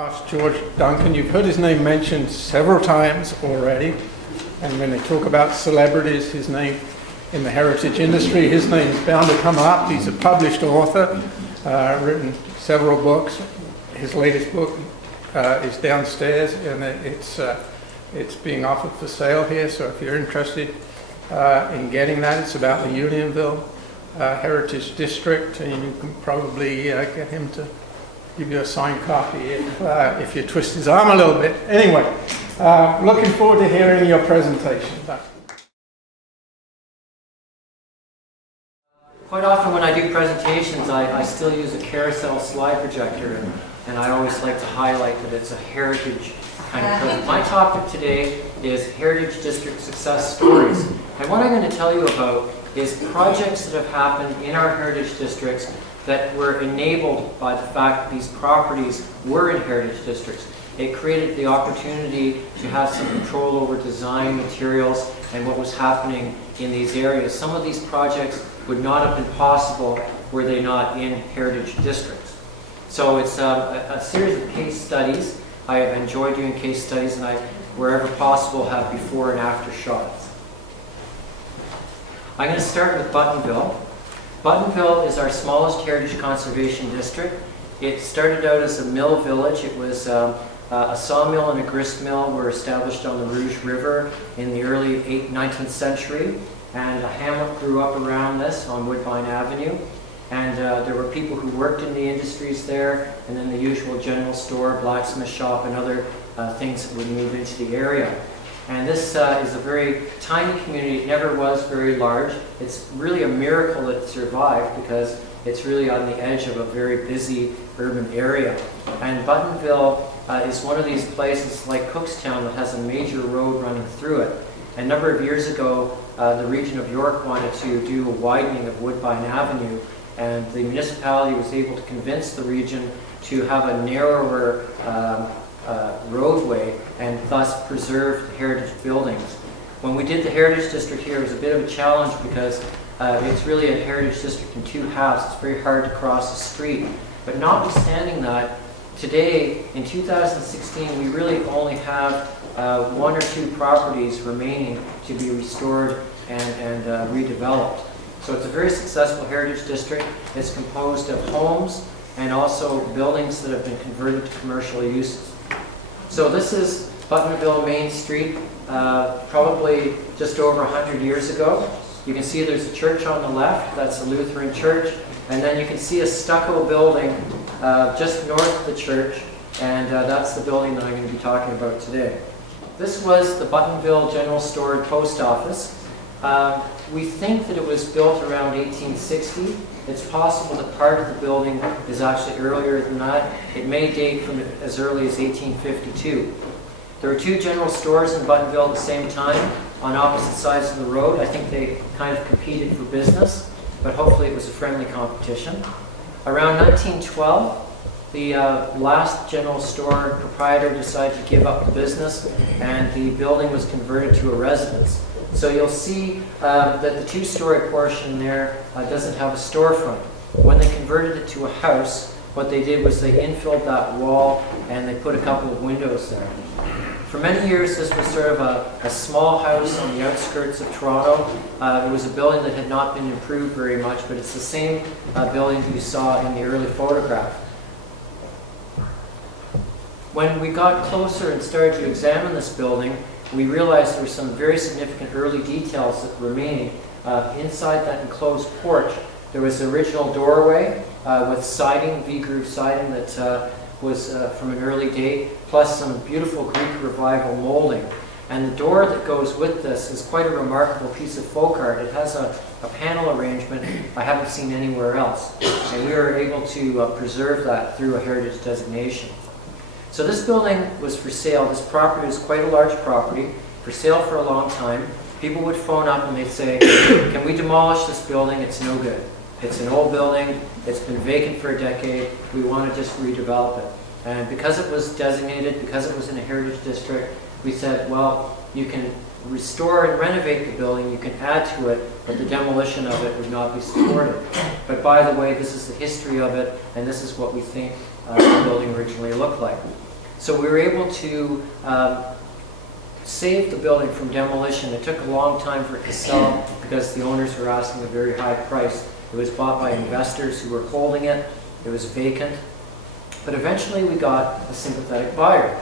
ask George Duncan. You've heard his name mentioned several times already, and when they talk about celebrities, his name in the heritage industry, his name is bound to come up. He's a published author, written several books. His latest book is downstairs, and it's being offered for sale here, so if you're interested in getting that, it's about the Unionville Heritage District, and you can probably get him to give you a signed copy if you twist his arm a little bit. Anyway, looking forward to hearing your presentation. Quite often when I do presentations, I still use a carousel slide projector, and I always like to highlight that it's a heritage kind of present. My topic today is Heritage District Success Stories. And what I'm going to tell you about is projects that have happened in our heritage districts that were enabled by the fact that these properties were in heritage districts. It created the opportunity to have some control over design, materials, and what was happening in these areas. Some of these projects would not have been possible were they not in heritage districts. So it's a series of case studies. I enjoy doing case studies, and I, wherever possible, have before and after shots. I'm going to start with Buttonville. Buttonville is our smallest heritage conservation district. It started out as a mill village. It was a sawmill and a grist mill were established on the Rouge River in the early 19th century, and a hamlet grew up around this on Woodbine Avenue. And there were people who worked in the industries there, and then the usual general store, blacksmith shop, and other things that would move into the area. And this is a very tiny community. It never was very large. It's really a miracle that it survived because it's really on the edge of a very busy urban area. And Buttonville is one of these places like Cookstown that has a major road running through it. A number of years ago, the region of York wanted to do a widening of Woodbine Avenue, and the municipality was able to convince the region to have a narrower roadway and thus preserve the heritage buildings. When we did the heritage district here, it was a bit of a challenge because it's really a heritage district in two halves. It's very hard to cross the street. But notwithstanding that, today in 2016 we really only have one or two properties remaining to be restored and redeveloped. So it's a very successful heritage district. It's composed of homes and also buildings that have been converted to commercial uses. So this is Buttonville Main Street, probably just over 100 years ago. You can see there's a church on the left, that's a Lutheran church, and then you can see a stucco building just north of the church, and that's the building that I'm going to be talking about today. This was the Buttonville General Store and Post Office. We think that it was built around 1860. It's possible that part of the building is actually earlier than that. It may date from as early as 1852. There were two general stores in Buttonville at the same time on opposite sides of the road. I think they kind of competed for business, but hopefully it was a friendly competition. Around 1912, the last general store proprietor decided to give up the business, and the building was converted to a residence. So you'll see that the two-story portion there doesn't have a storefront. When they converted it to a house, what they did was they infilled that wall and they put a couple of windows there. For many years this was sort of a small house on the outskirts of Toronto. It was a building that had not been improved very much, but it's the same building that you saw in the early photograph. When we got closer and started to examine this building, we realized there were some very significant early details that were remaining. Inside that enclosed porch, there was the original doorway with siding, V-groove siding that was from an early date, plus some beautiful Greek Revival molding. And the door that goes with this is quite a remarkable piece of folk art. It has a panel arrangement I haven't seen anywhere else. And we were able to preserve that through a heritage designation. So this building was for sale. This property was quite a large property, for sale for a long time. People would phone up and they'd say, can we demolish this building? It's no good. It's an old building. It's been vacant for a decade. We want to just redevelop it. And because it was designated, because it was in a heritage district, we said, well, you can restore and renovate the building, you can add to it, but the demolition of it would not be supported. But by the way, this is the history of it, and this is what we think the building originally looked like. So we were able to save the building from demolition. It took a long time for it to sell because the owners were asking a very high price. It was bought by investors who were holding it. It was vacant. But eventually we got a sympathetic buyer.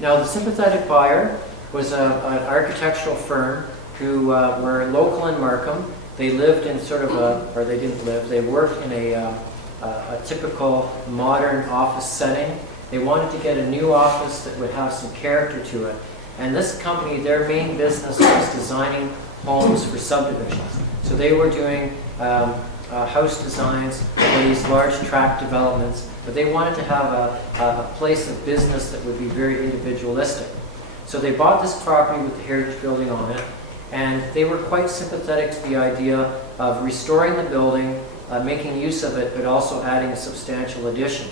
Now the sympathetic buyer was an architectural firm who were local in Markham. They lived in sort of or they didn't live, they worked in a typical modern office setting. They wanted to get a new office that would have some character to it. And this company, their main business was designing homes for subdivisions. So they were doing house designs for these large tract developments, but they wanted to have a place of business that would be very individualistic. So they bought this property with the heritage building on it, and they were quite sympathetic to the idea of restoring the building, making use of it, but also adding a substantial addition.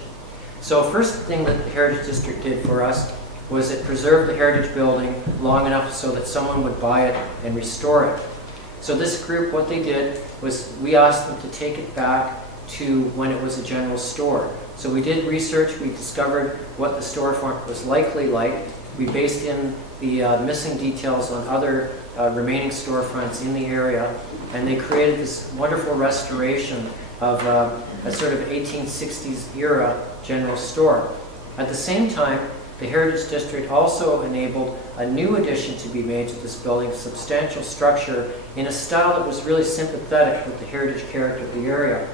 So first thing that the Heritage District did for us was it preserved the heritage building long enough so that someone would buy it and restore it. So this group, what they did was we asked them to take it back to when it was a general store. So we did research, we discovered what the storefront was likely like. We based in the missing details on other remaining storefronts in the area, and they created this wonderful restoration of a sort of 1860s era general store. At the same time, the Heritage District also enabled a new addition to be made to this building, substantial structure in a style that was really sympathetic with the heritage character of the area.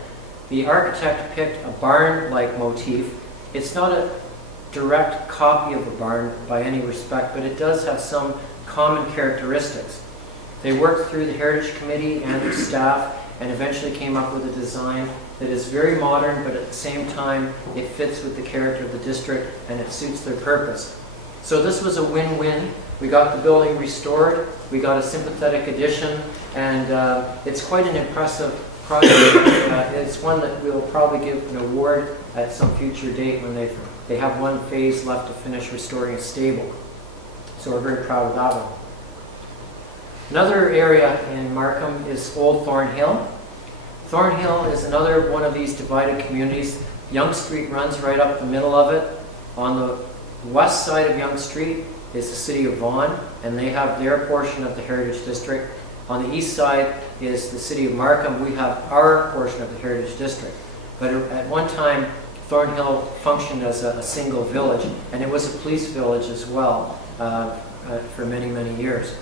The architect picked a barn-like motif. It's not a direct copy of a barn by any respect, but it does have some common characteristics. They worked through the Heritage Committee and the staff and eventually came up with a design that is very modern, but at the same time it fits with the character of the district and it suits their purpose. So this was a win-win. We got the building restored, we got a sympathetic addition, and it's quite an impressive project. It's one that we'll probably give an award at some future date when they have one phase left to finish restoring a stable. So we're very proud of that one. Another area in Markham is Old Thornhill. Thornhill is another one of these divided communities. Yonge Street runs right up the middle of it. On the west side of Yonge Street is the city of Vaughan, and they have their portion of the Heritage District. On the east side is the city of Markham. We have our portion of the Heritage District. But at one time, Thornhill functioned as a single village, and it was a police village as well for many, many years.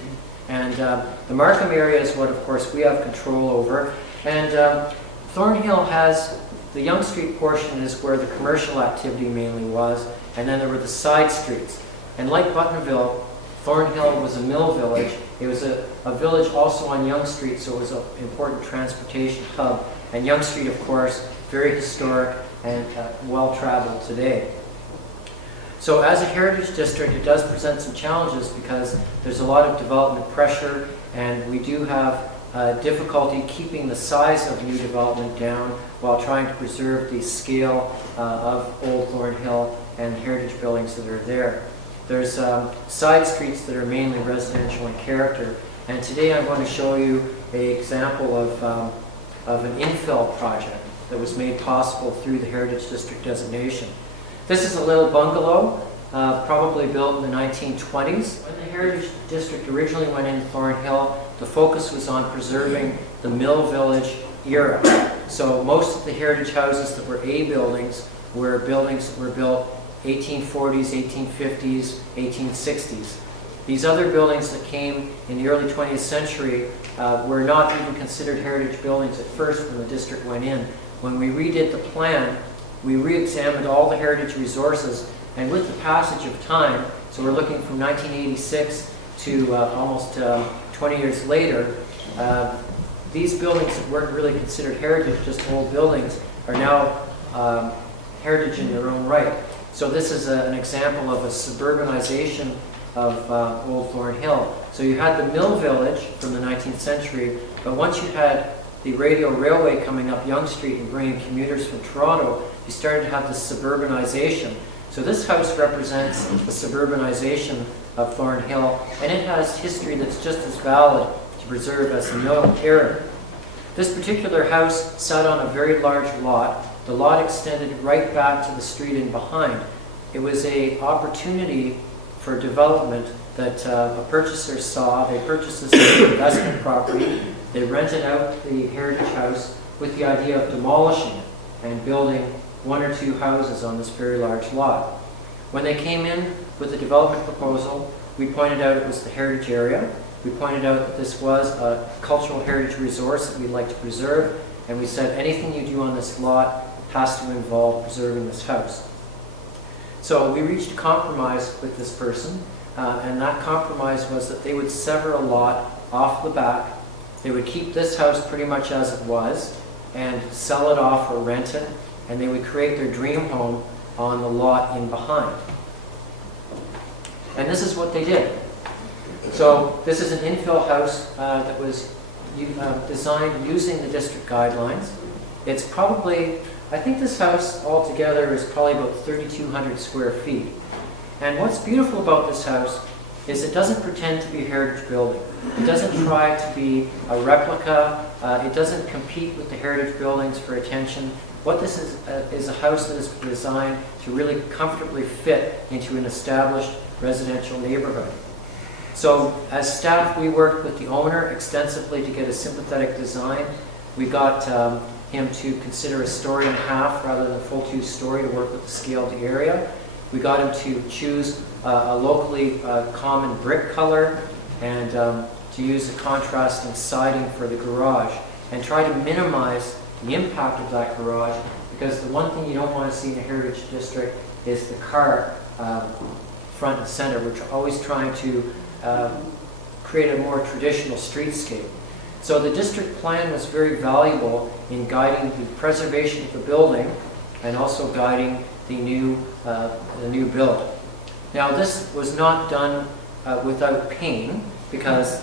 And the Markham area is what, of course, we have control over. And Thornhill has, the Yonge Street portion is where the commercial activity mainly was, and then there were the side streets. And like Buttonville, Thornhill was a mill village. It was a village also on Yonge Street, so it was an important transportation hub. And Yonge Street, of course, very historic and well-traveled today. So as a heritage district, it does present some challenges because there's a lot of development pressure, and we do have difficulty keeping the size of new development down while trying to preserve the scale of Old Thornhill and heritage buildings that are there. There's side streets that are mainly residential in character, and today I'm going to show you an example of an infill project that was made possible through the Heritage District designation. This is a little bungalow, probably built in the 1920s. When the Heritage District originally went in Thornhill, the focus was on preserving the mill village era. So most of the heritage houses that were A buildings were buildings that were built 1840s, 1850s, 1860s. These other buildings that came in the early 20th century were not even considered heritage buildings at first when the district went in. When we redid the plan, we re-examined all the heritage resources, and with the passage of time, so we're looking from 1986 to almost 20 years later, these buildings that weren't really considered heritage, just old buildings, are now heritage in their own right. So this is an example of a suburbanization of Old Thornhill. So you had the mill village from the 19th century, but once you had the radial railway coming up Yonge Street and bringing commuters from Toronto, you started to have this suburbanization. So this house represents the suburbanization of Thornhill, and it has history that's just as valid to preserve as the mill era. This particular house sat on a very large lot. the lot extended right back to the street in behind. It was an opportunity for development that a purchaser saw. They purchased this as an investment property. They rented out the heritage house with the idea of demolishing it and building 1 or 2 houses on this very large lot. When they came in with the development proposal, we pointed out it was the heritage area. We pointed out that this was a cultural heritage resource that we'd like to preserve, and we said anything you do on this lot has to involve preserving this house. So we reached a compromise with this person, and that compromise was that they would sever a lot off the back. They would keep this house pretty much as it was and sell it off or rent it, and they would create their dream home on the lot in behind. And this is what they did. So this is an infill house that was designed using the district guidelines. It's probably, I think this house altogether is probably about 3,200 square feet. And what's beautiful about this house is it doesn't pretend to be a heritage building. It doesn't try to be a replica. It doesn't compete with the heritage buildings for attention. What this is a house that is designed to really comfortably fit into an established residential neighborhood. So as staff, we worked with the owner extensively to get a sympathetic design. We got him to consider a 1.5 story rather than a full 2-story to work with the scaled area. We got him to choose a locally common brick color and to use a contrasting siding for the garage and try to minimize the impact of that garage, because the one thing you don't want to see in a heritage district is the car front and center. We're always trying to create a more traditional streetscape. So the district plan was very valuable in guiding the preservation of the building and also guiding the new build. Now this was not done without pain, because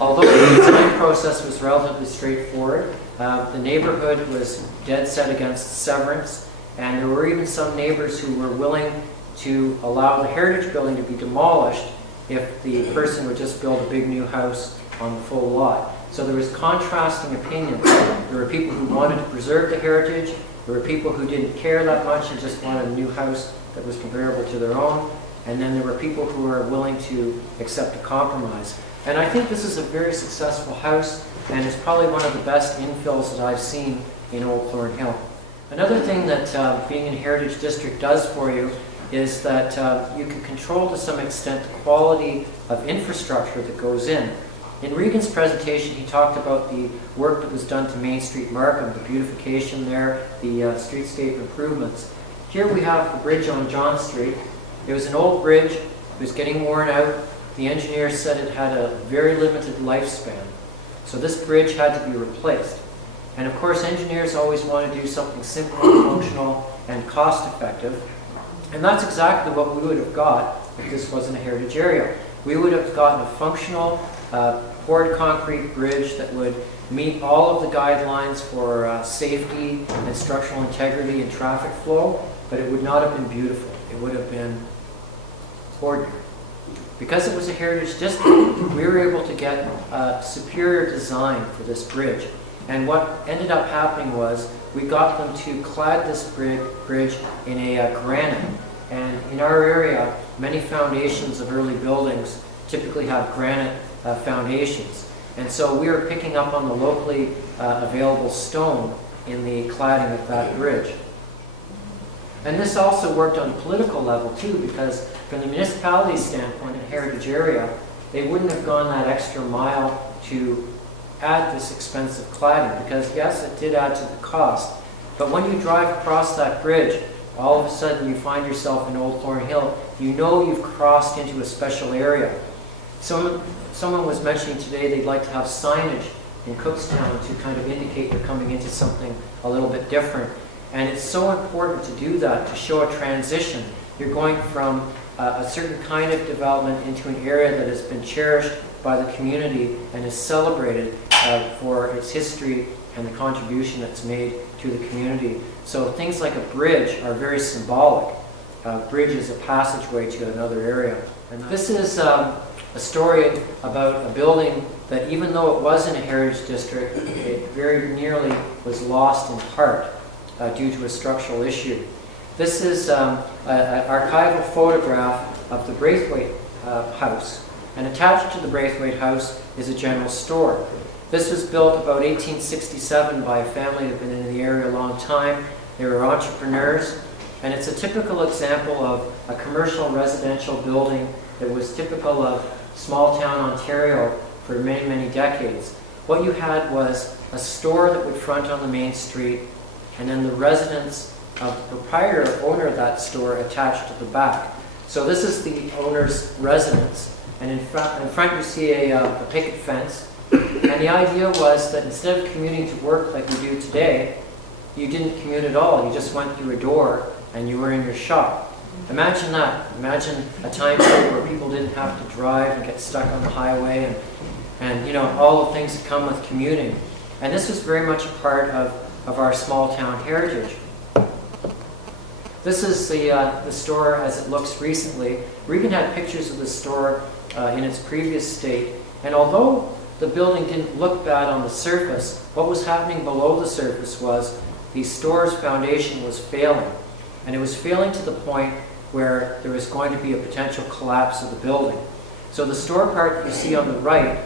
although the design process was relatively straightforward, the neighborhood was dead set against severance, and there were even some neighbors who were willing to allow the heritage building to be demolished if the person would just build a big new house on the full lot. So there was contrasting opinions. There were people who wanted to preserve the heritage. There were people who didn't care that much and just wanted a new house that was comparable to their own. And then there were people who were willing to accept a compromise. And I think this is a very successful house, and it's probably one of the best infills that I've seen in Old Thornhill. Another thing that being in a heritage district does for you is that you can control to some extent the quality of infrastructure that goes in. In Regan's presentation, he talked about the work that was done to Main Street Markham, the beautification there, the streetscape improvements. Here we have the bridge on John Street. It was an old bridge. It was getting worn out. The engineer said it had a very limited lifespan. So this bridge had to be replaced. And of course, engineers always want to do something simple and functional and cost-effective. And that's exactly what we would have got if this wasn't a heritage area. We would have gotten a functional, poured concrete bridge that would meet all of the guidelines for safety and structural integrity and traffic flow, but it would not have been beautiful. It would have been ordinary. Because it was a heritage district, we were able to get a superior design for this bridge. And what ended up happening was we got them to clad this bridge in a granite. And in our area, many foundations of early buildings typically have granite foundations. And so we were picking up on the locally available stone in the cladding of that bridge. And this also worked on a political level too, because from the municipality standpoint in a heritage area, they wouldn't have gone that extra mile to add this expensive cladding, because yes, it did add to the cost. But when you drive across that bridge, all of a sudden you find yourself in Old Thornhill. You know you've crossed into a special area. Someone was mentioning today they'd like to have signage in Cookstown to kind of indicate you're coming into something a little bit different. And it's so important to do that, to show a transition. You're going from a certain kind of development into an area that has been cherished by the community and is celebrated for its history and the contribution that's made to the community. So things like a bridge are very symbolic. A bridge is a passageway to another area. And this is a story about a building that, even though it was in a heritage district, it very nearly was lost in part due to a structural issue. This is an archival photograph of the Braithwaite house, and attached to the Braithwaite house is a general store. This was built about 1867 by a family that had been in the area a long time. They were entrepreneurs, and it's a typical example of a commercial residential building that was typical of small town Ontario for many, many decades. What you had was a store that would front on the main street, and then the residence of the proprietor or owner of that store attached to the back. So this is the owner's residence, and in front you see a picket fence. And the idea was that instead of commuting to work like we do today, you didn't commute at all. You just went through a door and you were in your shop. Imagine that. Imagine a time period where people didn't have to drive and get stuck on the highway and you know, all the things that come with commuting. And this was very much a part of our small town heritage. This is the store as it looks recently. We even had pictures of the store in its previous state. And although the building didn't look bad on the surface, what was happening below the surface was the store's foundation was failing. And it was failing to the point where there was going to be a potential collapse of the building. So the store part you see on the right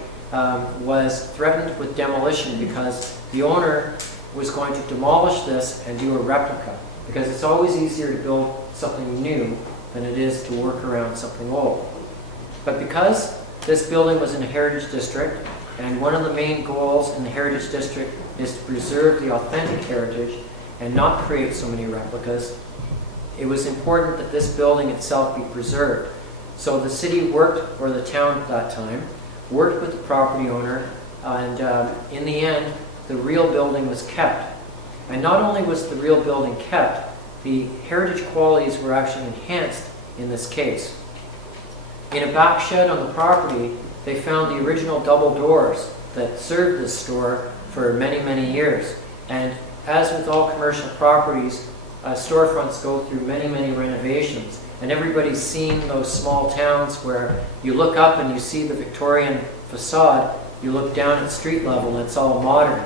was threatened with demolition because the owner was going to demolish this and do a replica. Because it's always easier to build something new than it is to work around something old. But because this building was in a heritage district, and one of the main goals in the heritage district is to preserve the authentic heritage and not create so many replicas, it was important that this building itself be preserved. So the city worked, or the town at that time, worked with the property owner, and in the end, the real building was kept. And not only was the real building kept, the heritage qualities were actually enhanced in this case. In a back shed on the property, they found the original double doors that served this store for many, many years. And as with all commercial properties, storefronts go through many, many renovations. And everybody's seen those small towns where you look up and you see the Victorian facade, you look down at street level and it's all modern.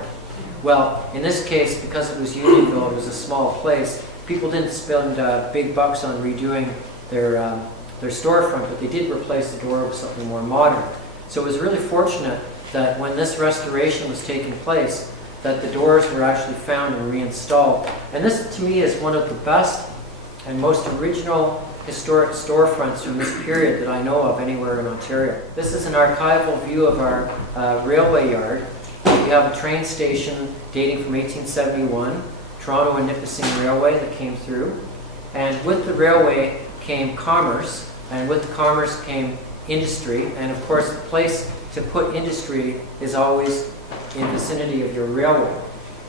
Well, in this case, because it was Unionville, it was a small place, people didn't spend big bucks on redoing their storefront, but they did replace the door with something more modern. So it was really fortunate that when this restoration was taking place, that the doors were actually found and reinstalled. And this, to me, is one of the best and most original historic storefronts from this period that I know of anywhere in Ontario. This is an archival view of our railway yard. We have a train station dating from 1871, Toronto and Nipissing Railway that came through. And with the railway came commerce, and with the commerce came industry. And of course, the place to put industry is always in the vicinity of your railway.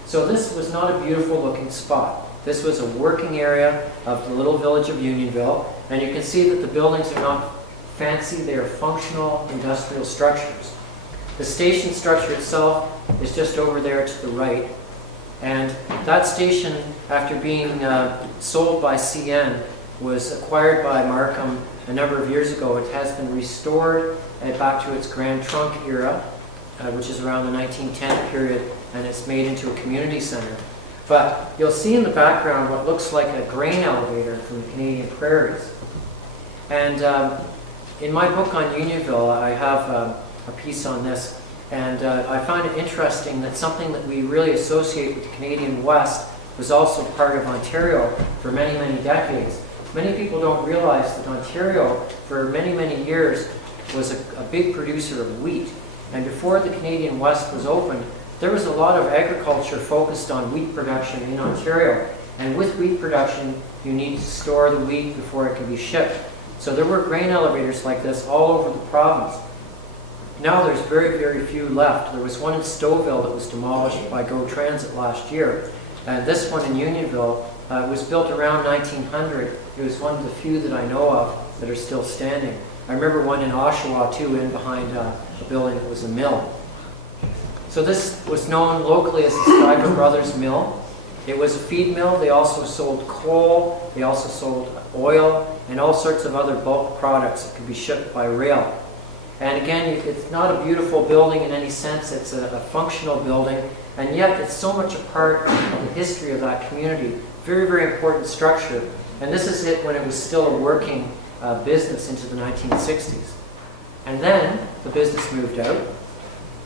So this was not a beautiful looking spot. This was a working area of the little village of Unionville. And you can see that the buildings are not fancy, they are functional industrial structures. The station structure itself is just over there to the right. And that station, after being sold by CN, was acquired by Markham a number of years ago. It has been restored back to its Grand Trunk era, which is around the 1910 period, and it's made into a community center. But you'll see in the background what looks like a grain elevator from the Canadian prairies. And in my book on Unionville, I have a piece on this, and I find it interesting that something that we really associate with the Canadian West was also part of Ontario for many, many decades. Many people don't realize that Ontario, for many, many years, was a big producer of wheat. And before the Canadian West was opened, there was a lot of agriculture focused on wheat production in Ontario. And with wheat production, you need to store the wheat before it can be shipped. So there were grain elevators like this all over the province. Now there's very, very few left. There was one in Stouffville that was demolished by Go Transit last year. And this one in Unionville was built around 1900. It was one of the few that I know of that are still standing. I remember one in Oshawa too, in behind a building that was a mill. So this was known locally as the Schuyler Brothers Mill. It was a feed mill. They also sold coal, they also sold oil, and all sorts of other bulk products that could be shipped by rail. And again, it's not a beautiful building in any sense. It's a functional building. and yet it's so much a part of the history of that community. Very, very important structure. And this is it when it was still a working business into the 1960s. And then the business moved out,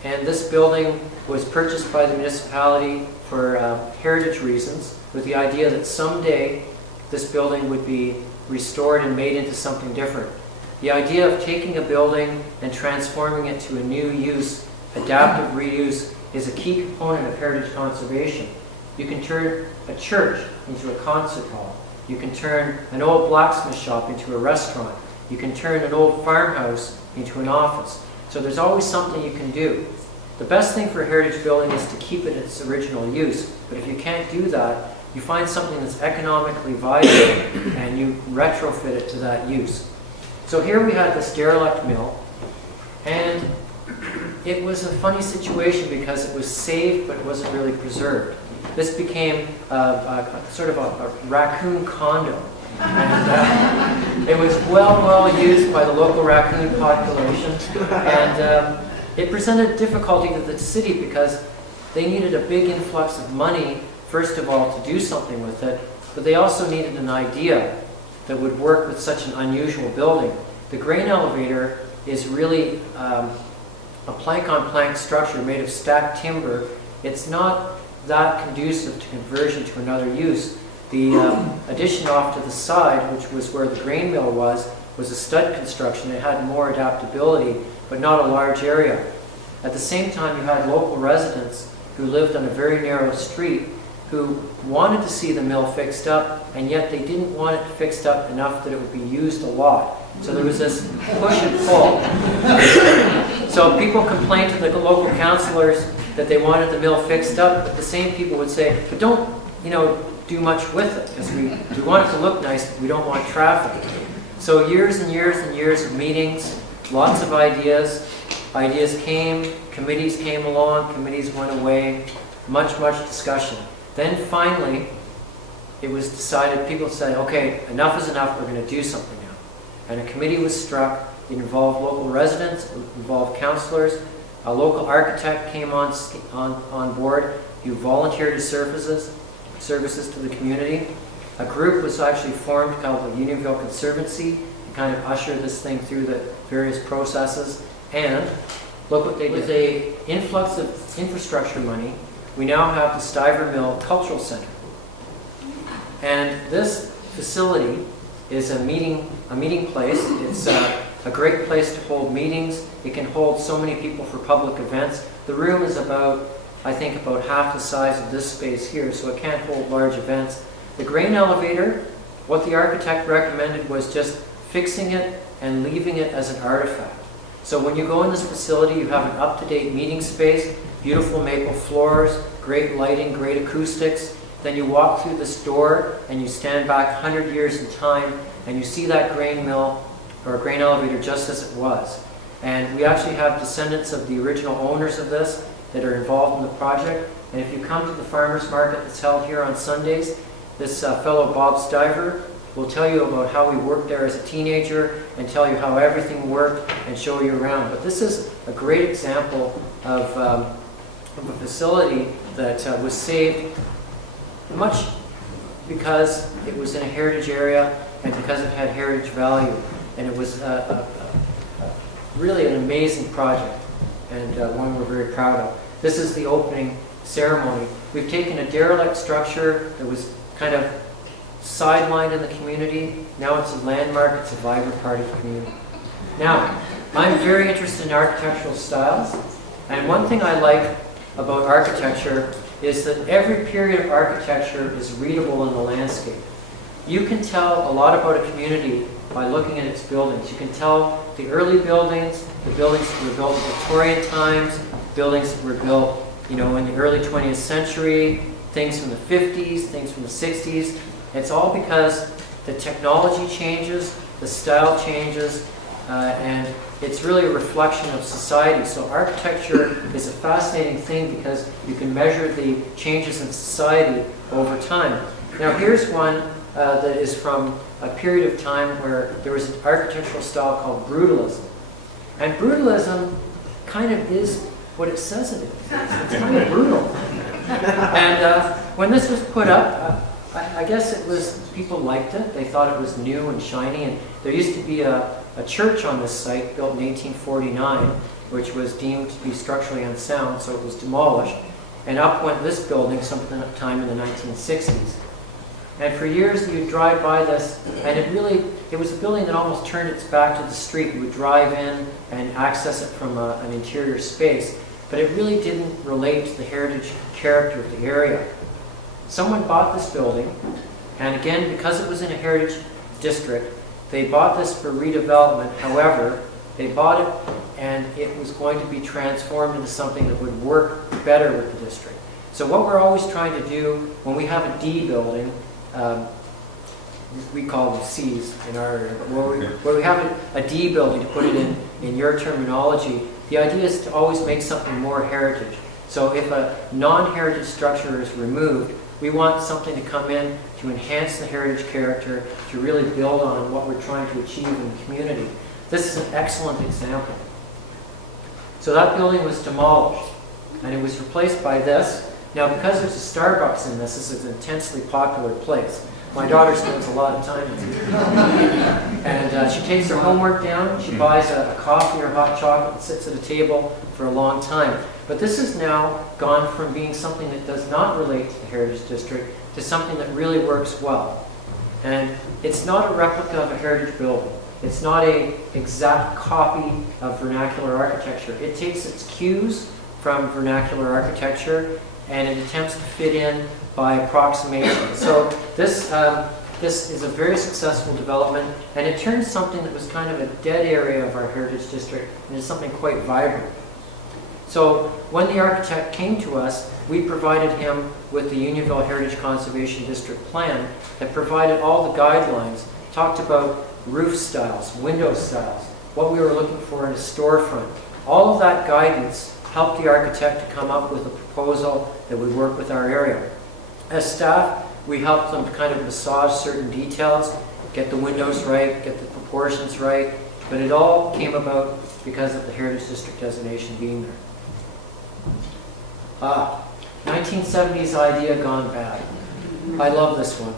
and this building was purchased by the municipality for heritage reasons, with the idea that someday this building would be restored and made into something different. The idea of taking a building and transforming it to a new use, adaptive reuse, is a key component of heritage conservation. You can turn a church into a concert hall. You can turn an old blacksmith shop into a restaurant. You can turn an old farmhouse into an office. So there's always something you can do. The best thing for a heritage building is to keep it in its original use. But if you can't do that, you find something that's economically viable and you retrofit it to that use. So here we had this derelict mill, and it was a funny situation because it was saved but it wasn't really preserved. This became sort of a raccoon condo. And it was well used by the local raccoon population. And it presented difficulty to the city because they needed a big influx of money, first of all, to do something with it, but they also needed an idea that would work with such an unusual building. The grain elevator is really a plank-on-plank structure made of stacked timber. It's not that conducive to conversion to another use. The addition off to the side, which was where the grain mill was a stud construction. It had more adaptability, but not a large area. At the same time, you had local residents who lived on a very narrow street who wanted to see the mill fixed up, and yet they didn't want it fixed up enough that it would be used a lot. So there was this push and pull. So people complained to the local councillors that they wanted the mill fixed up, but the same people would say, but don't, do much with it, because we want it to look nice, but we don't want traffic. So years and years and years of meetings, lots of ideas. Ideas came, committees came along, committees went away, much discussion. Then finally, it was decided, people said, okay, enough is enough, we're going to do something now. And a committee was struck. It involved local residents, it involved councillors. A local architect came on board who volunteered his services to the community. A group was actually formed called the Unionville Conservancy to kind of usher this thing through the various processes. And look what they did. With an influx of infrastructure money, we now have the Stiver Mill Cultural Center. And this facility is a meeting place. It's a great place to hold meetings. It can hold so many people for public events. The room is about half the size of this space here, so it can't hold large events. The grain elevator, what the architect recommended was just fixing it and leaving it as an artifact. So when you go in this facility, you have an up-to-date meeting space, beautiful maple floors, great lighting, great acoustics. Then you walk through this door and you stand back 100 years in time and you see that grain mill or grain elevator just as it was. And we actually have descendants of the original owners of this that are involved in the project. And if you come to the farmers market that's held here on Sundays, this fellow Bob Stiver will tell you about how he worked there as a teenager and tell you how everything worked and show you around. But this is a great example of a facility that was saved much because it was in a heritage area and because it had heritage value. And it was really an amazing project and one we're very proud of. This is the opening ceremony. We've taken a derelict structure that was kind of sidelined in the community. Now it's a landmark, it's a vibrant part of the community. Now, I'm very interested in architectural styles, and one thing I like about architecture is that every period of architecture is readable in the landscape. You can tell a lot about a community by looking at its buildings. You can tell the early buildings, the buildings that were built in Victorian times, buildings that were built, in the early 20th century, things from the 50s, things from the 60s. It's all because the technology changes, the style changes, and it's really a reflection of society. So architecture is a fascinating thing because you can measure the changes in society over time. Now here's one that is from a period of time where there was an architectural style called brutalism. And brutalism kind of is what it says it is. It's kind of brutal. And when this was put up, I guess it was, people liked it. They thought it was new and shiny. And there used to be a church on this site built in 1849, which was deemed to be structurally unsound, so it was demolished. And up went this building sometime in the 1960s. And for years you'd drive by this, and it was a building that almost turned its back to the street. You would drive in and access it from an interior space, but it really didn't relate to the heritage character of the area. Someone bought this building, and again, because it was in a heritage district, they bought this for redevelopment. However, they bought it and it was going to be transformed into something that would work better with the district. So what we're always trying to do when we have a D building, we call them C's in our area, but where we have a D building, to put it in your terminology, the idea is to always make something more heritage. So if a non-heritage structure is removed, we want something to come in to enhance the heritage character, to really build on what we're trying to achieve in the community. This is an excellent example. So that building was demolished, and it was replaced by this. Now, because there's a Starbucks in this, this is an intensely popular place. My daughter spends a lot of time in it. And she takes her homework down, she buys a coffee or hot chocolate and sits at a table for a long time. But this has now gone from being something that does not relate to the Heritage District to something that really works well. And it's not a replica of a heritage building. It's not an exact copy of vernacular architecture. It takes its cues from vernacular architecture and it attempts to fit in by approximation. So this is a very successful development, and it turns something that was kind of a dead area of our heritage district into something quite vibrant. So when the architect came to us, we provided him with the Unionville Heritage Conservation District plan that provided all the guidelines, talked about roof styles, window styles, what we were looking for in a storefront. All of that guidance helped the architect to come up with a proposal that would work with our area. As staff, we helped them to kind of massage certain details, get the windows right, get the proportions right, but it all came about because of the Heritage District designation being there. 1970s idea gone bad. I love this one.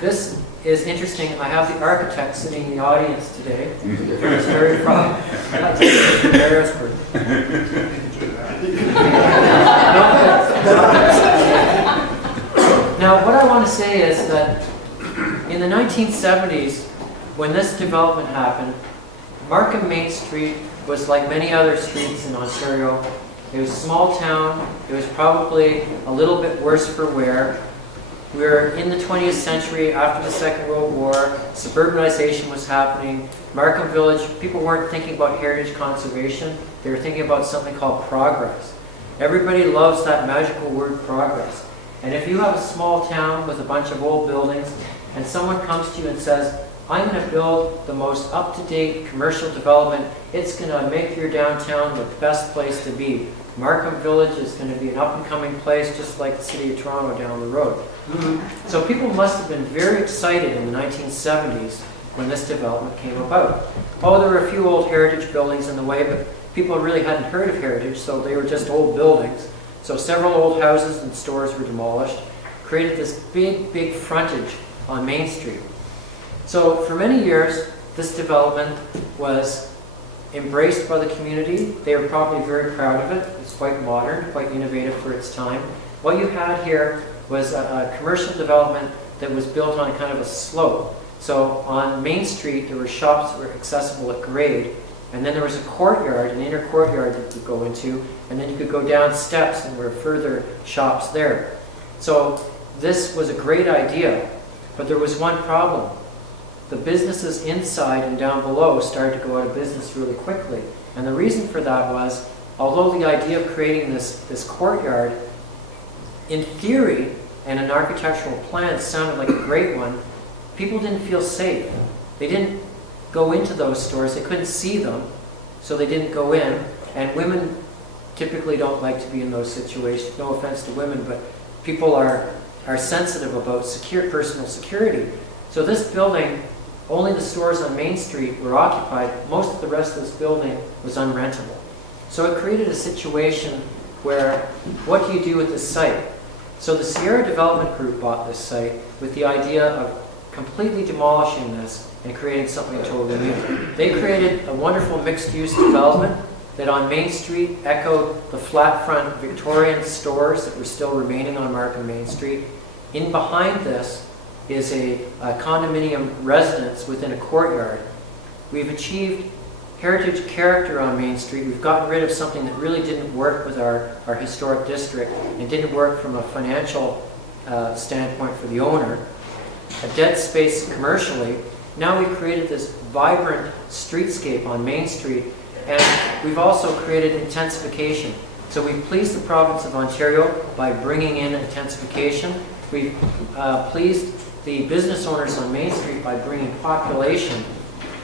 This is interesting. I have the architect sitting in the audience today. He's very proud. Now, what I want to say is that in the 1970s, when this development happened, Markham Main Street was like many other streets in Ontario. It was a small town. It was probably a little bit worse for wear. We were in the 20th century after the Second World War. Suburbanization was happening. Markham Village, people weren't thinking about heritage conservation. They were thinking about something called progress. Everybody loves that magical word, progress. And if you have a small town with a bunch of old buildings and someone comes to you and says, I'm going to build the most up-to-date commercial development, it's going to make your downtown the best place to be. Markham Village is going to be an up-and-coming place just like the city of Toronto down the road. So people must have been very excited in the 1970s when this development came about. Oh, there were a few old heritage buildings in the way, but people really hadn't heard of heritage, so they were just old buildings. So several old houses and stores were demolished, created this big, big frontage on Main Street. So for many years, this development was embraced by the community. They were probably very proud of it. It's quite modern, quite innovative for its time. What you had here was a commercial development that was built on kind of a slope. So on Main Street, there were shops that were accessible at grade, and then there was a courtyard, an inner courtyard that you could go into, and then you could go down steps and there were further shops there. So this was a great idea, but there was one problem. The businesses inside and down below started to go out of business really quickly. And the reason for that was, although the idea of creating this courtyard, in theory and an architectural plan sounded like a great one, people didn't feel safe. They didn't go into those stores. They couldn't see them, so they didn't go in. And women typically don't like to be in those situations. No offense to women, but people are sensitive about personal security. So this building, only the stores on Main Street were occupied. Most of the rest of this building was unrentable. So it created a situation where what do you do with this site? So the Sierra Development Group bought this site with the idea of completely demolishing this and creating something totally new. They created a wonderful mixed-use development that on Main Street echoed the flat front Victorian stores that were still remaining on Markham Main Street. In behind this is a condominium residence within a courtyard. We've achieved heritage character on Main Street. We've gotten rid of something that really didn't work with our historic district and didn't work from a financial standpoint for the owner. A dead space commercially. Now we've created this vibrant streetscape on Main Street, and we've also created intensification. So we've pleased the province of Ontario by bringing in intensification. We've pleased the business owners on Main Street by bringing population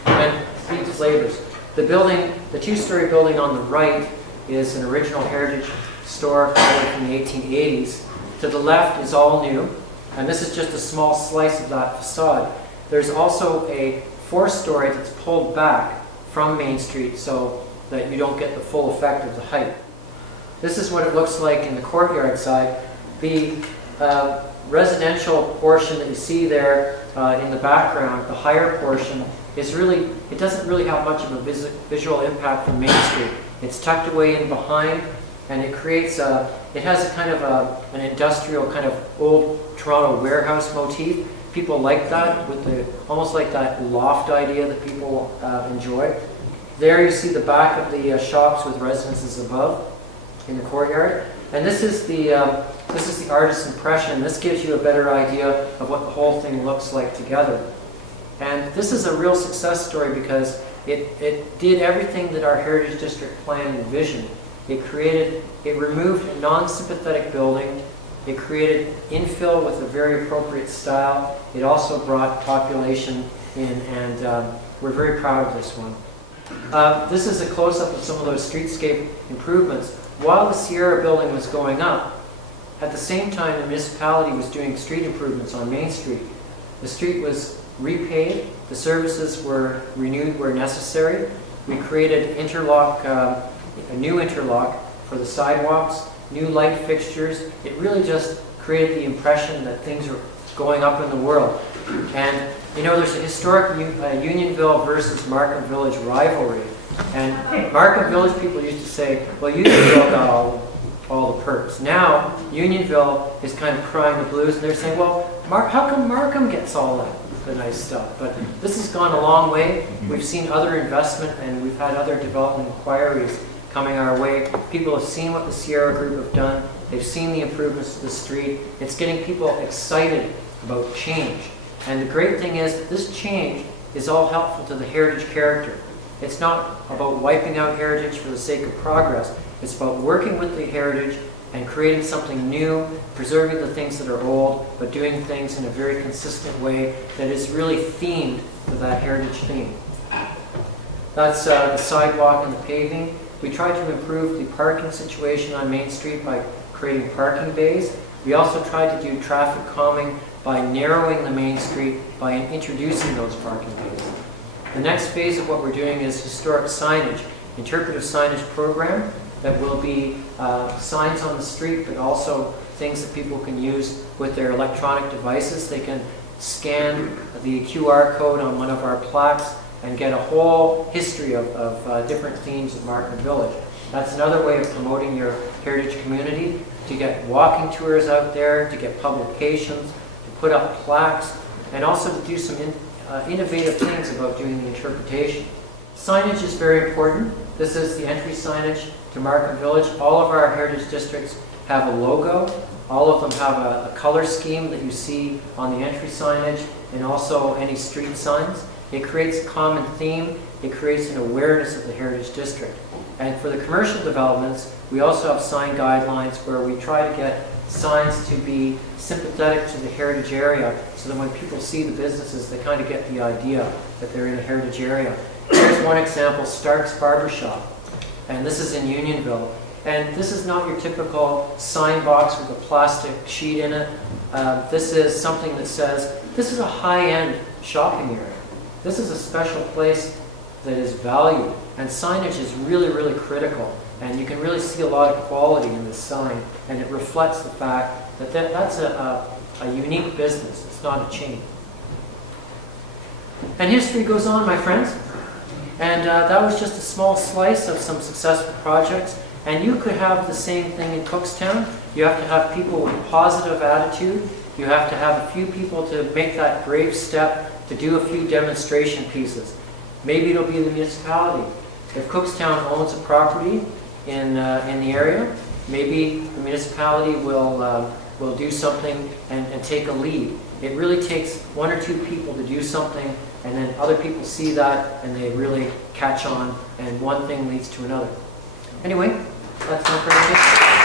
and speed flavors. The building, the two-story building on the right is an original heritage store from the 1880s. To the left is all new, and this is just a small slice of that facade. There's also a fourth-story that's pulled back from Main Street so that you don't get the full effect of the height. This is what it looks like in the courtyard side. The residential portion that you see there in the background, the higher portion, is really, it doesn't really have much of a visual impact from Main Street. It's tucked away in behind, and it creates it has a kind of an industrial kind of old Toronto warehouse motif. People like that, with the almost like that loft idea that people enjoy. There you see the back of the shops with residences above in the courtyard, and this is the artist's impression. This gives you a better idea of what the whole thing looks like together. And this is a real success story because it did everything that our Heritage District plan envisioned. It removed a non-sympathetic building. It created infill with a very appropriate style. It also brought population in, and we're very proud of this one. This is a close-up of some of those streetscape improvements. While the Sierra building was going up, at the same time the municipality was doing street improvements on Main Street. The street was repaved, the services were renewed where necessary. We created interlock, a new interlock for the sidewalks, new light fixtures. It really just created the impression that things are going up in the world. And you know, there's a historic Unionville versus Markham Village rivalry. And Markham Village people used to say, well, Unionville got all the perks. Now, Unionville is kind of crying the blues, and they're saying, well, how come Markham gets all the nice stuff? But this has gone a long way. We've seen other investment, and we've had other development inquiries coming our way. People have seen what the Sierra Group have done. They've seen the improvements to the street. It's getting people excited about change. And the great thing is that this change is all helpful to the heritage character. It's not about wiping out heritage for the sake of progress. It's about working with the heritage and creating something new, preserving the things that are old, but doing things in a very consistent way that is really themed to that heritage theme. That's the sidewalk and the paving. We tried to improve the parking situation on Main Street by creating parking bays. We also tried to do traffic calming by narrowing the Main Street by introducing those parking bays. The next phase of what we're doing is historic signage, interpretive signage program that will be signs on the street, but also things that people can use with their electronic devices. They can scan the QR code on one of our plaques and get a whole history of different themes of Markham Village. That's another way of promoting your heritage community, to get walking tours out there, to get publications, to put up plaques, and also to do some innovative things about doing the interpretation. Signage is very important. This is the entry signage to Markham Village. All of our heritage districts have a logo. All of them have a color scheme that you see on the entry signage and also any street signs. It creates a common theme. It creates an awareness of the heritage district. And for the commercial developments, we also have sign guidelines where we try to get signs to be sympathetic to the heritage area, so that when people see the businesses, they kind of get the idea that they're in a heritage area. Here's one example, Stark's Barbershop. And this is in Unionville. And this is not your typical sign box with a plastic sheet in it. This is something that says, this is a high-end shopping area. This is a special place that is valued. And signage is really, really critical. And you can really see a lot of quality in this sign, and it reflects the fact that that's a unique business. It's not a chain. And history goes on, my friends. And that was just a small slice of some successful projects. And you could have the same thing in Cookstown. You have to have people with a positive attitude. You have to have a few people to make that brave step to do a few demonstration pieces. Maybe it'll be the municipality. If Cookstown owns a property in the area, maybe the municipality will do something and take a lead. It really takes one or two people to do something, and then other people see that and they really catch on, and one thing leads to another. Anyway, that's my presentation.